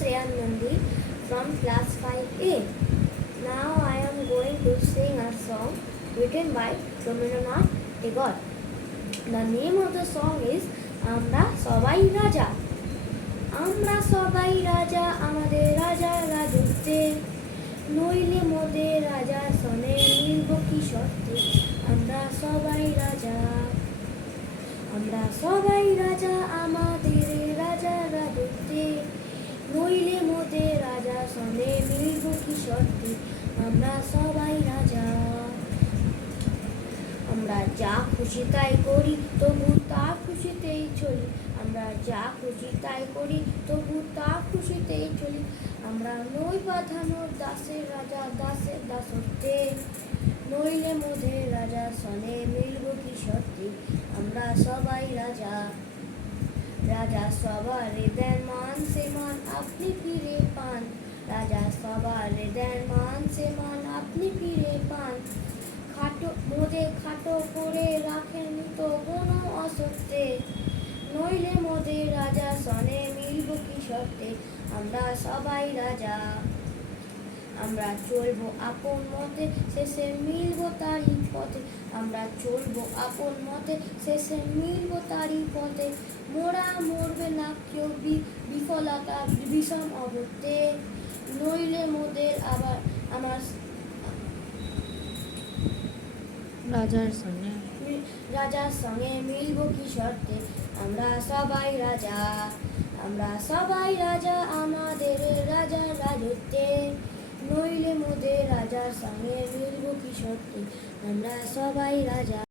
Shreyan Nandi from class 5A. Now I am going to sing a song written by Rabindranath Tagore. The name of the song is Amra Sabai Raja. আমরা সবাই রাজা আমাদের রাজা রাজত্বে নইলে মোদের রাজা সনে মিলব কি শর্তে আমরা সবাই রাজা আমাদের রাজা রাজত্বে নইলে মোদের রাজা সনে মিলব কি শর্তে আমরা সবাই রাজা আমরা যা খুশি তাই করি তবু তার খুশিতেই চলি আমরা যা খুশি তাই করি তবু তার খুশিতেই চলি আমরা নই বাঁধানোর দাসের রাজা দাসের দাসত্বে নইলে মোদের রাজা সনে মিলব কি শর্তে আমরা সবাই রাজা রাজা সবারে দেন মান সে মান আপনি ফিরে পান রাজা সবারে দেন মান সে মান আপনি ফিরে পান মোদে খাটো করে রাখেনি তো কোনো অসত্যে নইলে মোদের রাজা সনে মিলব কি শর্তে আমরা সবাই রাজা আমরা চলবো আপন মতে শেষে মিলবো তারই পথে আমরা চলবো আপন মতে শেষে মিলবো তারই পথে মোরা মরবে না কেউ বিফলতা বিষম অবস্থে নইলে মোদের আবার আমার রাজার সঙ্গে মিলব কি শর্তে আমরা সবাই রাজা আমাদের রাজা রাজত্বে নইলে মোদের রাজার সঙ্গে মিলব কি শর্তে আমরা সবাই রাজা।